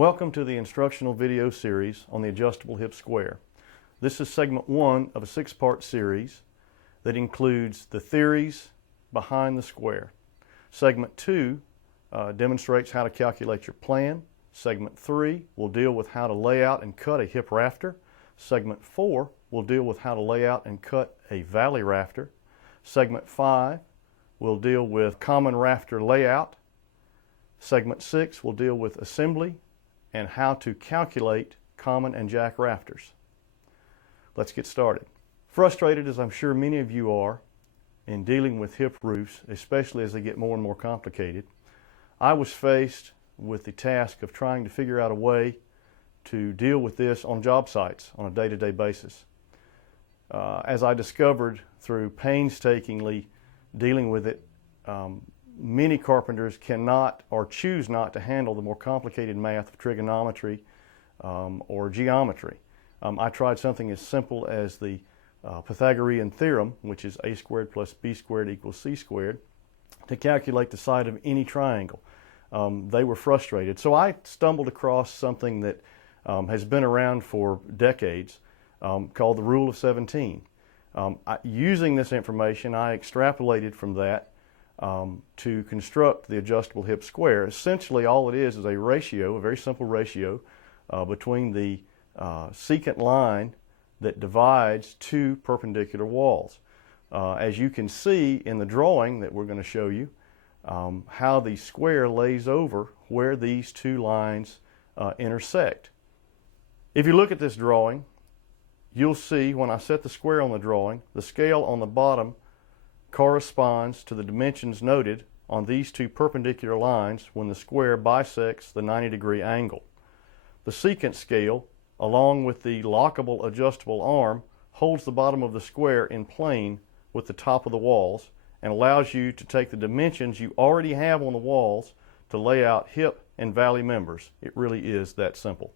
Welcome to the instructional video series on the adjustable hip square. This is segment 1 of a 6-part series that includes the theories behind the square. Segment 2 demonstrates how to calculate your plan. Segment 3 will deal with how to lay out and cut a hip rafter. Segment 4 will deal with how to lay out and cut a valley rafter. Segment 5 will deal with common rafter layout. Segment 6 will deal with assembly and how to calculate common and jack rafters. Let's get started. Frustrated, as I'm sure many of you are, in dealing with hip roofs, especially as they get more and more complicated, I was faced with the task of trying to figure out a way to deal with this on job sites on a day-to-day basis. As I discovered through painstakingly dealing with it, many carpenters cannot or choose not to handle the more complicated math of trigonometry or geometry. I tried something as simple as the Pythagorean theorem, which is a squared plus b squared equals c squared, to calculate the side of any triangle. They were frustrated. So I stumbled across something that has been around for decades called the Rule of 17. Using this information, I extrapolated from that to construct the adjustable hip square. Essentially, all it is a ratio, a very simple ratio, between the secant line that divides two perpendicular walls. As you can see in the drawing that we're going to show you, how the square lays over where these two lines intersect. If you look at this drawing, you'll see when I set the square on the drawing, the scale on the bottom corresponds to the dimensions noted on these two perpendicular lines when the square bisects the 90-degree angle. The secant scale, along with the lockable adjustable arm, holds the bottom of the square in plane with the top of the walls and allows you to take the dimensions you already have on the walls to lay out hip and valley members. It really is that simple.